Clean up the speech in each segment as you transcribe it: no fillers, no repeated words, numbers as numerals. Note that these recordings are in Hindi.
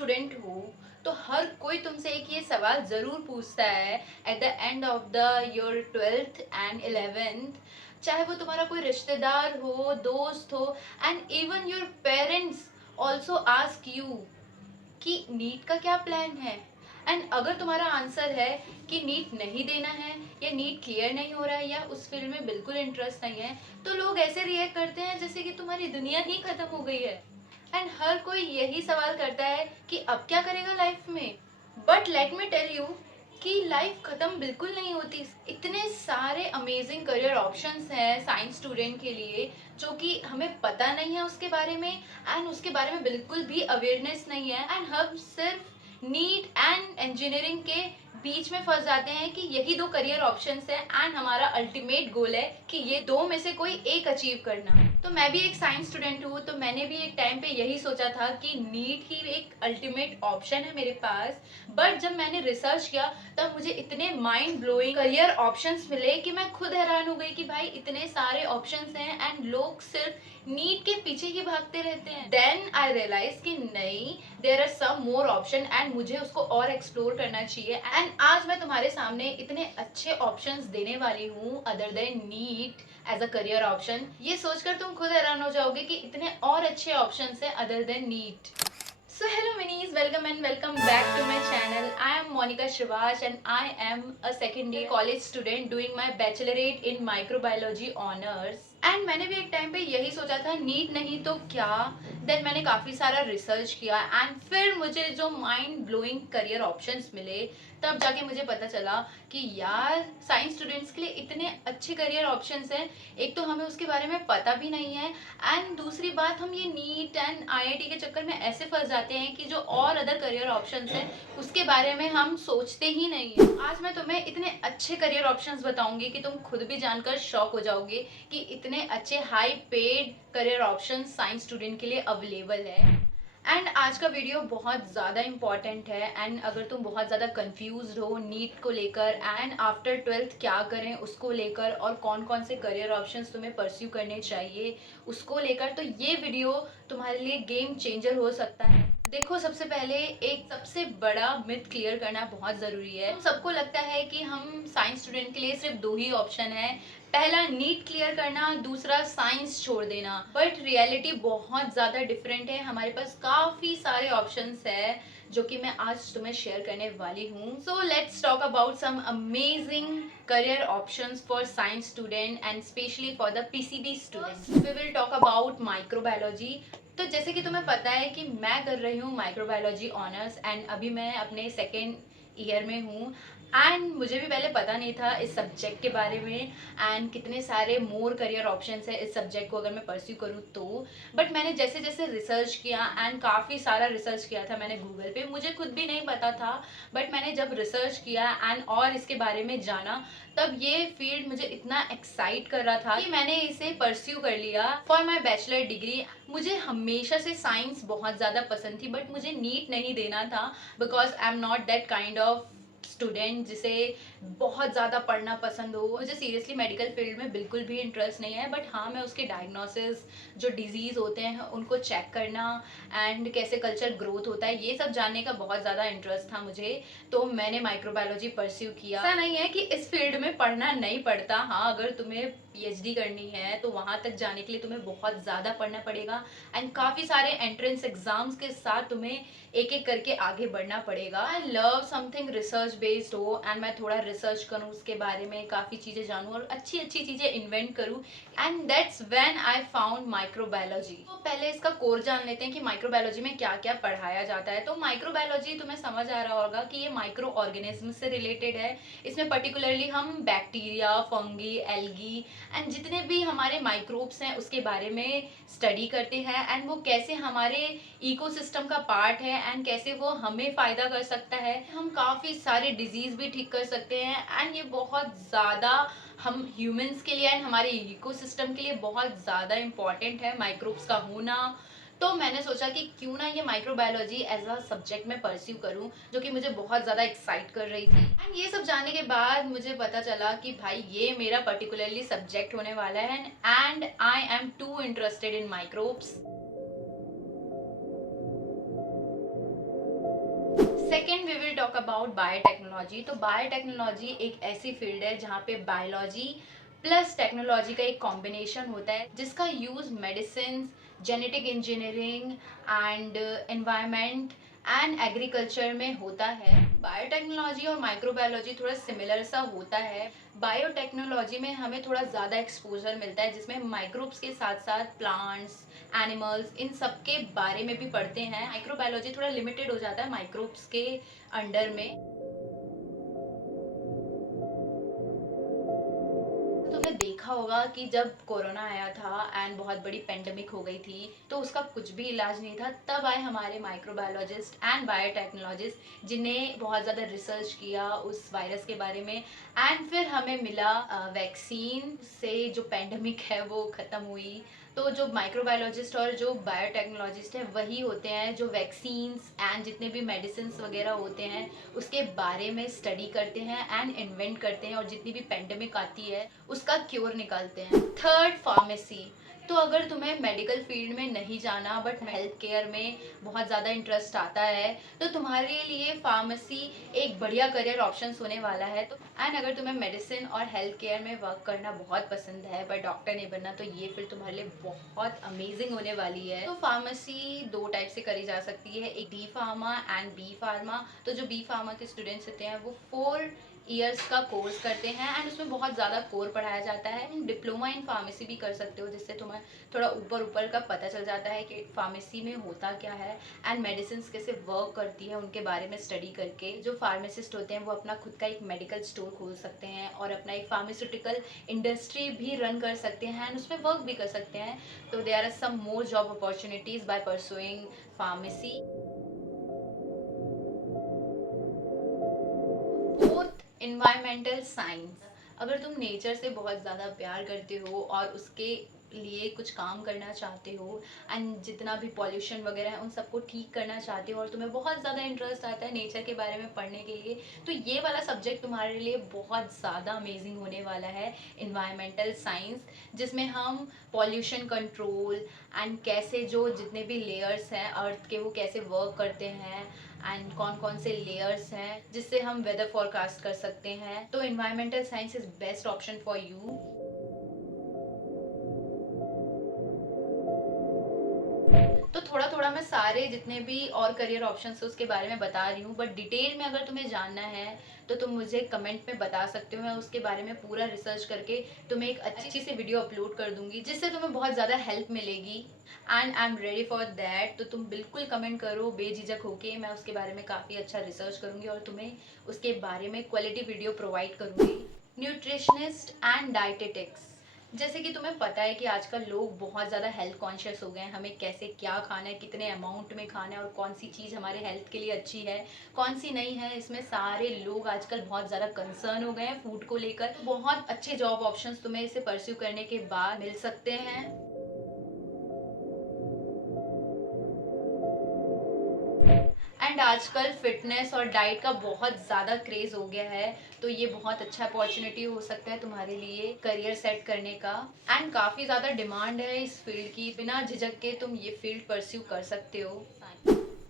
स्टूडेंट हो तो हर कोई तुमसे एक ये सवाल ज़रूर पूछता है at the end of the your 12th and 11th। चाहे वो तुम्हारा कोई रिश्तेदार हो, दोस्त हो, and even your parents also ask you कि नीट का क्या प्लान है। एंड अगर तुम्हारा आंसर है कि नीट नहीं देना है या नीट क्लियर नहीं हो रहा है या उस फील्ड में बिल्कुल इंटरेस्ट नहीं है, तो लोग ऐसे रिएक्ट करते हैं जैसे कि तुम्हारी दुनिया ही खत्म हो गई है। एंड हर कोई यही सवाल करता है कि अब क्या करेगा लाइफ में। But let me tell you कि लाइफ खत्म बिल्कुल नहीं होती। इतने सारे अमेजिंग करियर ऑप्शंस हैं साइंस स्टूडेंट के लिए जो कि हमें पता नहीं है उसके बारे में, एंड उसके बारे में बिल्कुल भी अवेयरनेस नहीं है। एंड हम सिर्फ नीट एंड इंजीनियरिंग के बीच में फंस जाते हैं कि यही दो करियर ऑप्शंस हैं एंड हमारा अल्टीमेट गोल है कि ये दो में से कोई एक अचीव करना। तो मैं भी एक साइंस स्टूडेंट हूँ, तो मैंने भी एक टाइम पे यही सोचा था कि नीट ही एक अल्टीमेट ऑप्शन है मेरे पास। बट जब मैंने रिसर्च किया तब मुझे इतने माइंड ब्लोइंग करियर ऑप्शंस मिले कि मैं खुद हैरान हो गई कि भाई इतने सारे ऑप्शंस हैं एंड लोग सिर्फ नीट के पीछे ही भागते रहते हैं। देन आई रियलाइज कि नहीं, there are some more option and मुझे उसको और एक्सप्लोर करना चाहिए। एंड आज मैं तुम्हारे सामने इतने अच्छे ऑप्शंस देने वाली हूँ other than NEET as a career option. ये सोचकर तुम खुद हैरान हो जाओगे कि इतने और अच्छे ऑप्शंस हैं other than NEET. So hello minis, welcome and welcome back to my channel. I am Monica Shrivas and I am a second year college student doing my bachelorate in microbiology honors. And मैंने भी एक टाइम पे यही सोचा था नीट नहीं तो क्या। देन मैंने काफ़ी सारा रिसर्च किया एंड फिर मुझे जो माइंड ब्लोइंग करियर ऑप्शंस मिले तब जाके मुझे पता चला कि यार साइंस स्टूडेंट्स के लिए इतने अच्छे करियर ऑप्शंस हैं। एक तो हमें उसके बारे में पता भी नहीं है एंड दूसरी बात हम ये नीट एंड आईआईटी के चक्कर में ऐसे फंस जाते हैं कि जो और अदर करियर ऑप्शंस हैं उसके बारे में हम सोचते ही नहीं है। आज मैं तुम्हें इतने अच्छे करियर ऑप्शंस बताऊंगी कि तुम खुद भी जानकर शॉक हो जाओगे कि इतने अच्छे high paid career options science student के लिए अवेलेबल है। एंड आज का वीडियो बहुत ज़्यादा इंपॉर्टेंट है एंड अगर तुम बहुत ज़्यादा कंफ्यूज हो नीट को लेकर एंड आफ्टर 12th क्या करें उसको लेकर और कौन कौन से करियर ऑप्शंस तुम्हें परस्यू करने चाहिए उसको लेकर, तो ये वीडियो तुम्हारे लिए गेम चेंजर हो सकता है। देखो, सबसे पहले एक सबसे बड़ा मिथ क्लियर करना बहुत ज़रूरी है। सबको लगता है कि हम साइंस स्टूडेंट के लिए सिर्फ दो ही ऑप्शन है, पहला नीट क्लियर करना, दूसरा साइंस छोड़ देना। बट रियलिटी बहुत ज़्यादा डिफरेंट है। हमारे पास काफ़ी सारे ऑप्शंस है जो कि मैं आज तुम्हें शेयर करने वाली हूँ। So let's talk about some amazing career options for science student and specially for the PCB student. We will talk about microbiology. तो जैसे कि तुम्हें पता है कि मैं कर रही हूँ माइक्रोबायोलॉजी ऑनर्स एंड अभी मैं अपने सेकेंड ईयर में हूँ। एंड मुझे भी पहले पता नहीं था इस सब्जेक्ट के बारे में एंड कितने सारे मोर करियर ऑप्शंस है इस सब्जेक्ट को अगर मैं परस्यू करूँ तो। बट मैंने जैसे जैसे रिसर्च किया एंड काफ़ी सारा रिसर्च किया था मैंने गूगल पे, मुझे खुद भी नहीं पता था। बट मैंने जब रिसर्च किया एंड और इसके बारे में जाना तब ये फील्ड मुझे इतना एक्साइट कर रहा था कि मैंने इसे परस्यू कर लिया फॉर माई बैचलर डिग्री। मुझे हमेशा से साइंस बहुत ज़्यादा पसंद थी बट मुझे नीट नहीं देना था because I am not that kind of student जिसे बहुत ज़्यादा पढ़ना पसंद हो। मुझे सीरियसली मेडिकल फील्ड में बिल्कुल भी इंटरेस्ट नहीं है, बट हाँ मैं उसके डायग्नोसिस, जो डिजीज़ होते हैं उनको चेक करना एंड कैसे कल्चर ग्रोथ होता है ये सब जानने का बहुत ज़्यादा इंटरेस्ट था मुझे। तो मैंने माइक्रोबायोलॉजी परस्यू किया। ऐसा नहीं है कि इस फील्ड में पढ़ना नहीं पड़ता, हाँ अगर तुम्हें पीएचडी करनी है तो वहाँ तक जाने के लिए तुम्हें बहुत ज़्यादा पढ़ना पड़ेगा एंड काफ़ी सारे एंट्रेंस एग्जाम्स के साथ तुम्हें एक एक करके आगे बढ़ना पड़ेगा। I love something research based हो एंड मैं थोड़ा रिसर्च करूँ उसके बारे में, काफ़ी चीज़ें जानूँ और अच्छी अच्छी चीज़ें इन्वेंट करूँ and that's when I found microbiology. तो पहले इसका कोर जान लेते हैं कि माइक्रोबायोलॉजी में क्या क्या पढ़ाया जाता है। तो माइक्रोबायोलॉजी तुम्हें समझ आ रहा होगा कि ये माइक्रो ऑर्गेनिज्म से रिलेटेड है। इसमें पर्टिकुलरली हम बैक्टीरिया, फंगी, एल्गी एंड जितने भी हमारे माइक्रोब्स हैं उसके बारे में स्टडी करते हैं एंड वो कैसे हमारे इकोसिस्टम का पार्ट है एंड कैसे वो हमें फ़ायदा कर सकता है। हम काफ़ी सारे डिजीज़ भी ठीक कर सकते हैं एंड ये बहुत ज़्यादा हम ह्यूमंस के लिए एंड हमारे इकोसिस्टम के लिए बहुत ज़्यादा इम्पॉर्टेंट है माइक्रोब्स का होना। तो मैंने सोचा कि क्यों ना ये माइक्रोबायोलॉजी एज अ सब्जेक्ट में परस्यू करूं, जो कि मुझे बहुत ज़्यादा एक्साइट कर रही थी। एंड ये सब जानने के बाद मुझे पता चला कि भाई ये मेरा पर्टिकुलरली सब्जेक्ट होने वाला है and I am too interested in microbes. Talk about biotechnology, तो बायोटेक्नोलॉजी एक ऐसी फील्ड है जहाँ पे बायोलॉजी प्लस टेक्नोलॉजी का एक कॉम्बिनेशन होता है, जिसका use medicine, genetic engineering and environment and agriculture में होता है। बायोटेक्नोलॉजी और माइक्रोबायोलॉजी थोड़ा सिमिलर सा होता है। बायोटेक्नोलॉजी में हमें थोड़ा ज़्यादा एक्सपोजर मिलता है, जिसमें माइक्रोब्स के साथ साथ प्लांट्स, एनिमल्स, इन सब के बारे में भी पढ़ते हैं। माइक्रोबायोलॉजी थोड़ा लिमिटेड हो जाता है माइक्रोब्स के अंडर में। तुमने देखा होगा कि जब कोरोना आया था एंड बहुत बड़ी पेंडेमिक हो गई थी, तो उसका कुछ भी इलाज नहीं था। तब आए हमारे माइक्रोबायोलॉजिस्ट एंड बायोटेक्नोलॉजिस्ट, जिन्हें बहुत ज़्यादा रिसर्च किया उस वायरस के बारे में, एंड फिर हमें मिला वैक्सीन से जो पेंडेमिक है वो ख़त्म हुई। तो जो माइक्रोबायोलॉजिस्ट और जो बायोटेक्नोलॉजिस्ट है वही होते हैं जो वैक्सीन्स एंड जितने भी मेडिसिन वगैरह होते हैं उसके बारे में स्टडी करते हैं एंड इन्वेंट करते हैं, और जितनी भी पेंडेमिक आती है उसका क्योर निकालते हैं। Third, pharmacy. तो अगर तुम्हें मेडिकल फील्ड में नहीं जाना बट हेल्थ केयर में बहुत ज़्यादा इंटरेस्ट आता है, तो तुम्हारे लिए फार्मेसी एक बढ़िया करियर ऑप्शन होने वाला है। तो एंड अगर तुम्हें मेडिसिन और हेल्थ केयर में वर्क करना बहुत पसंद है बट डॉक्टर नहीं बनना, तो ये फिर तुम्हारे लिए बहुत अमेजिंग होने वाली है। तो फार्मेसी दो टाइप से करी जा सकती है, एक D pharma and B pharma. तो जो बी फार्मा के स्टूडेंट्स होते हैं वो 4 इयर्स का कोर्स करते हैं एंड उसमें बहुत ज़्यादा कोर पढ़ाया जाता है। डिप्लोमा इन फार्मेसी भी कर सकते हो, जिससे तुम्हें थोड़ा ऊपर ऊपर का पता चल जाता है कि फार्मेसी में होता क्या है एंड मेडिसिन कैसे वर्क करती है, उनके बारे में स्टडी करके जो फार्मासिस्ट होते हैं वो अपना खुद का एक मेडिकल स्टोर खोल सकते हैं और अपना एक फार्मास्यूटिकल इंडस्ट्री भी रन कर सकते हैं एंड उसमें वर्क भी कर सकते हैं। तो there are some more job opportunities by pursuing pharmacy. Fourth, environmental science. अगर तुम नेचर से बहुत ज़्यादा प्यार करते हो और उसके लिए कुछ काम करना चाहते हो एंड जितना भी पॉल्यूशन वगैरह है उन सबको ठीक करना चाहते हो और तुम्हें बहुत ज़्यादा इंटरेस्ट आता है नेचर के बारे में पढ़ने के लिए, तो ये वाला सब्जेक्ट तुम्हारे लिए बहुत ज़्यादा अमेजिंग होने वाला है, इन्वायरमेंटल साइंस। जिसमें हम पॉल्यूशन कंट्रोल एंड कैसे जो जितने भी लेयर्स हैं अर्थ के वो कैसे वर्क करते हैं एंड कौन कौन से लेयर्स हैं जिससे हम वेदर फोरकास्ट कर सकते हैं। तो environmental science is best option for you. तो थोड़ा थोड़ा मैं सारे जितने भी और करियर ऑप्शंस है उसके बारे में बता रही हूँ, बट डिटेल में अगर तुम्हें जानना है तो तुम मुझे कमेंट में बता सकते हो। मैं उसके बारे में पूरा रिसर्च करके तुम्हें एक अच्छी सी वीडियो अपलोड कर दूंगी, जिससे तुम्हें बहुत ज़्यादा हेल्प मिलेगी and I am ready for that. तो तुम बिल्कुल कमेंट करो बेझिझक होके, मैं उसके बारे में काफ़ी अच्छा रिसर्च करूँगी और तुम्हें उसके बारे में क्वालिटी वीडियो प्रोवाइड करूँगी। Nutritionist and dietetics. जैसे कि तुम्हें पता है कि आजकल लोग बहुत ज़्यादा हेल्थ कॉन्शियस हो गए हैं, हमें कैसे क्या खाना है, कितने अमाउंट में खाना है और कौन सी चीज़ हमारे हेल्थ के लिए अच्छी है, कौन सी नहीं है, इसमें सारे लोग आजकल बहुत ज़्यादा कंसर्न हो गए हैं फूड को लेकर। बहुत अच्छे जॉब ऑप्शंस तुम्हें इसे परस्यू करने के बाद मिल सकते हैं। एंड आजकल फिटनेस और डाइट का बहुत ज़्यादा क्रेज़ हो गया है, तो ये बहुत अच्छा अपॉर्चुनिटी हो सकता है तुम्हारे लिए करियर सेट करने का। एंड काफ़ी ज़्यादा डिमांड है इस फील्ड की, बिना झिझक के तुम ये फील्ड परस्यू कर सकते हो।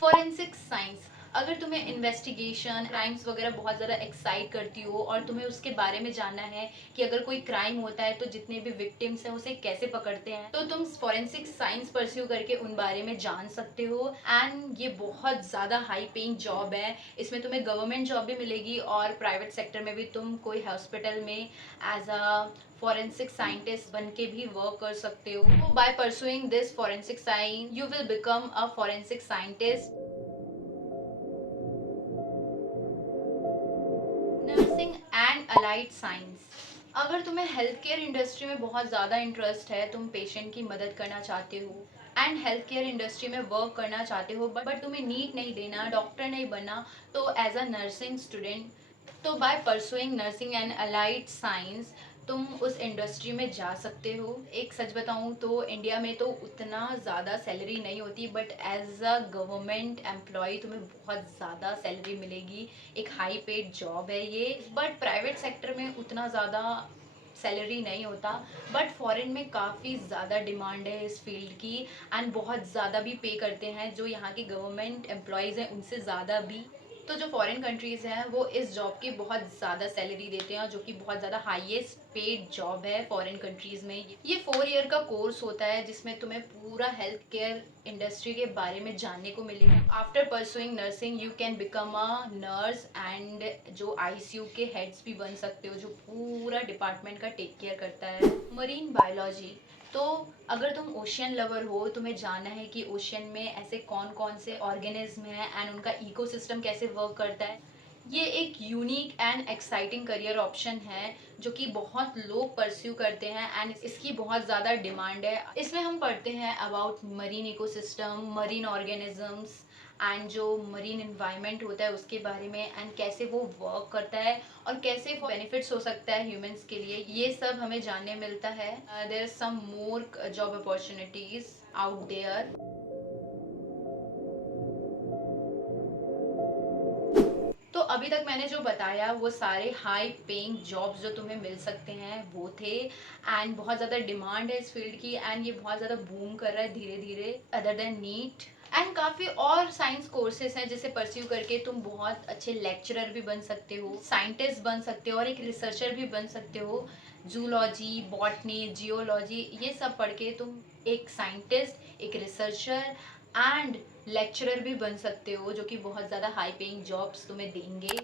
Forensic science. अगर तुम्हें इन्वेस्टिगेशन क्राइम्स वगैरह बहुत ज़्यादा एक्साइट करती हो और तुम्हें उसके बारे में जानना है कि अगर कोई क्राइम होता है तो जितने भी विक्टिम्स हैं उसे कैसे पकड़ते हैं, तो तुम फोरेंसिक साइंस परस्यू करके उन बारे में जान सकते हो। एंड ये बहुत ज़्यादा हाई पेइंग जॉब है, इसमें तुम्हें गवर्नमेंट जॉब भी मिलेगी और प्राइवेट सेक्टर में भी तुम कोई हॉस्पिटल में एज अ फोरेंसिक साइंटिस्ट बन के भी वर्क कर सकते हो। By pursuing this forensic science you will become a forensic scientist. Nursing and allied science. अगर तुम्हें हेल्थ केयर इंडस्ट्री में बहुत ज़्यादा इंटरेस्ट है, तुम पेशेंट की मदद करना चाहते हो एंड हेल्थ केयर इंडस्ट्री में वर्क करना चाहते हो, बट तुम्हें नीट नहीं देना, डॉक्टर नहीं बनना, तो एज अ नर्सिंग स्टूडेंट, तो by pursuing nursing and allied science तुम उस इंडस्ट्री में जा सकते हो। एक सच बताऊं तो इंडिया में तो उतना ज़्यादा सैलरी नहीं होती, but as a government employ तुम्हें बहुत ज़्यादा सैलरी मिलेगी, एक हाई पेड जॉब है ये। बट प्राइवेट सेक्टर में उतना ज़्यादा सैलरी नहीं होता, बट फॉरेन में काफ़ी ज़्यादा डिमांड है इस फील्ड की एंड बहुत ज़्यादा भी पे करते हैं, जो यहाँ के गवर्नमेंट एम्प्लॉयज़ हैं उनसे ज़्यादा भी। तो जो फॉरेन कंट्रीज़ हैं वो इस जॉब की बहुत ज़्यादा सैलरी देते हैं, जो कि बहुत ज़्यादा हाईएस्ट पेड जॉब है फॉरेन कंट्रीज़ में। ये 4 ईयर का कोर्स होता है जिसमें तुम्हें पूरा हेल्थ केयर इंडस्ट्री के बारे में जानने को मिलेगा। After pursuing nursing you can become a nurse and जो आईसीयू के हेड्स भी बन सकते हो, जो पूरा डिपार्टमेंट का टेक केयर करता है। मरीन बायोलॉजी, तो अगर तुम ओशियन लवर हो, तुम्हें जानना है कि ओशियन में ऐसे कौन कौन से ऑर्गेनिज्म हैं एंड उनका इकोसिस्टम कैसे वर्क करता है। ये एक unique and exciting career option है जो कि बहुत लोग परस्यू करते हैं एंड इसकी बहुत ज़्यादा डिमांड है। इसमें हम पढ़ते हैं about marine ecosystem, marine organisms and जो मरीन इन्वायरमेंट होता है उसके बारे में एंड कैसे वो वर्क करता है और कैसे बेनिफिट्स हो सकता है ह्यूमंस के लिए, ये सब हमें जानने मिलता है। There are some more job opportunities out there. तो अभी तक मैंने जो बताया वो सारे हाई पेइंग जॉब्स जो तुम्हें मिल सकते हैं वो थे एंड बहुत ज़्यादा डिमांड है इस फील्ड की एंड ये बहुत ज़्यादा बूम कर रहा है धीरे धीरे। अदर देन नीट एंड काफ़ी और साइंस कोर्सेज हैं जिसे परस्यू करके तुम बहुत अच्छे लेक्चरर भी बन सकते हो, साइंटिस्ट बन सकते हो और एक रिसर्चर भी बन सकते हो। जूलॉजी, बॉटनी, जियोलॉजी, ये सब पढ़ के तुम एक साइंटिस्ट, एक रिसर्चर एंड लेक्चरर भी बन सकते हो, जो कि बहुत ज़्यादा हाई पेइंग जॉब्स तुम्हें देंगे।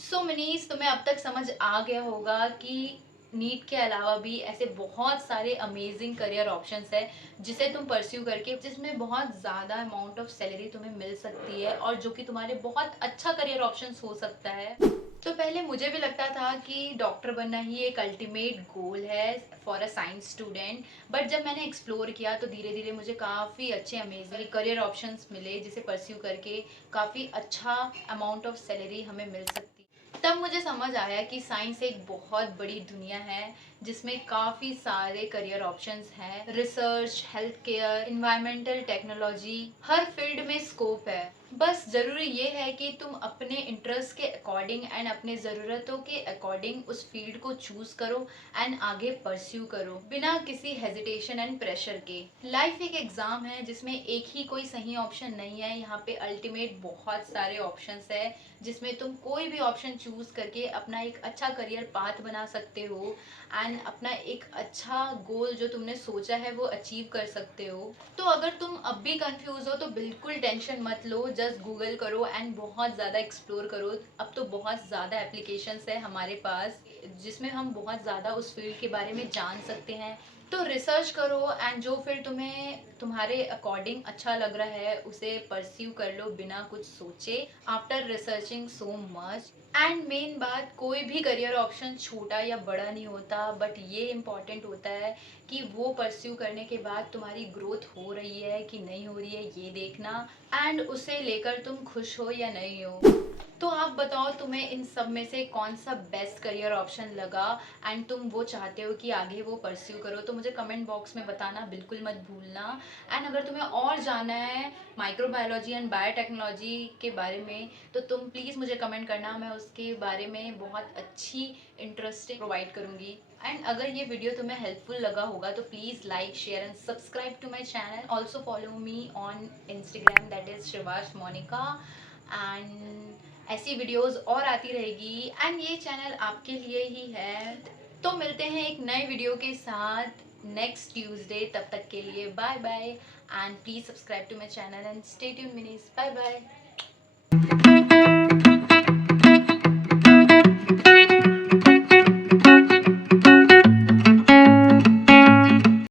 सो मनीष, तुम्हें अब तक समझ आ गया होगा कि नीट के अलावा भी ऐसे बहुत सारे अमेजिंग करियर ऑप्शंस है जिसे तुम परस्यू करके जिसमें बहुत ज़्यादा अमाउंट ऑफ सैलरी तुम्हें मिल सकती है और जो कि तुम्हारे बहुत अच्छा करियर ऑप्शंस हो सकता है। तो पहले मुझे भी लगता था कि डॉक्टर बनना ही एक अल्टीमेट गोल है for a science student, but जब मैंने एक्सप्लोर किया तो धीरे धीरे मुझे काफ़ी अच्छे अमेजिंग करियर ऑप्शंस मिले जिसे परस्यू करके काफ़ी अच्छा अमाउंट ऑफ सैलरी हमें मिल सकती। तब मुझे समझ आया कि साइंस एक बहुत बड़ी दुनिया है जिसमें काफ़ी सारे करियर ऑप्शंस हैं। Research, health care, environmental technology, हर फील्ड में स्कोप है। बस ज़रूरी ये है कि तुम अपने इंटरेस्ट के अकॉर्डिंग एंड अपने ज़रूरतों के अकॉर्डिंग उस फील्ड को चूज़ करो एंड आगे परस्यू करो बिना किसी हेजिटेशन एंड प्रेशर के। लाइफ एक एग्ज़ाम है जिसमें एक ही कोई सही ऑप्शन नहीं है, यहाँ पे अल्टीमेट बहुत सारे ऑप्शंस है जिसमें तुम कोई भी ऑप्शन चूज़ करके अपना एक अच्छा करियर पाथ बना सकते हो एंड अपना एक अच्छा गोल जो तुमने सोचा है वो अचीव कर सकते हो। तो अगर तुम अब भी कंफ्यूज हो तो बिल्कुल टेंशन मत लो, जस्ट गूगल करो एंड बहुत ज़्यादा एक्सप्लोर करो। अब तो बहुत ज़्यादा एप्लीकेशंस है हमारे पास जिसमें हम बहुत ज़्यादा उस फील्ड के बारे में जान सकते हैं। तो रिसर्च करो एंड जो फिर तुम्हें तुम्हारे अकॉर्डिंग अच्छा लग रहा है उसे परस्यू कर लो बिना कुछ सोचे after researching so much. And main बात, कोई भी करियर ऑप्शन छोटा या बड़ा नहीं होता, बट ये इम्पॉर्टेंट होता है कि वो परस्यू करने के बाद तुम्हारी ग्रोथ हो रही है कि नहीं हो रही है ये देखना एंड उसे लेकर तुम खुश हो या नहीं हो। तो आप बताओ तुम्हें इन सब में से कौन सा बेस्ट करियर ऑप्शन लगा एंड तुम वो चाहते हो कि आगे वो परस्यू करो, तो मुझे कमेंट बॉक्स में बताना बिल्कुल मत भूलना। एंड अगर तुम्हें और जानना है माइक्रोबायोलॉजी एंड बायोटेक्नोलॉजी के बारे में तो तुम प्लीज़ मुझे कमेंट करना, मैं उसके बारे में बहुत अच्छी इंटरेस्टिंग प्रोवाइड करूँगी। एंड अगर ये वीडियो तुम्हें हेल्पफुल लगा होगा तो please like, share and subscribe to my channel. Also follow me on Instagram, that is Shrivash Monika. And ऐसी वीडियोस और आती रहेगी एंड ये चैनल आपके लिए ही है। तो मिलते हैं एक नए वीडियो के साथ नेक्स्ट ट्यूसडे, तब तक के लिए bye bye and please subscribe to my channel and stay tuned minis, bye bye.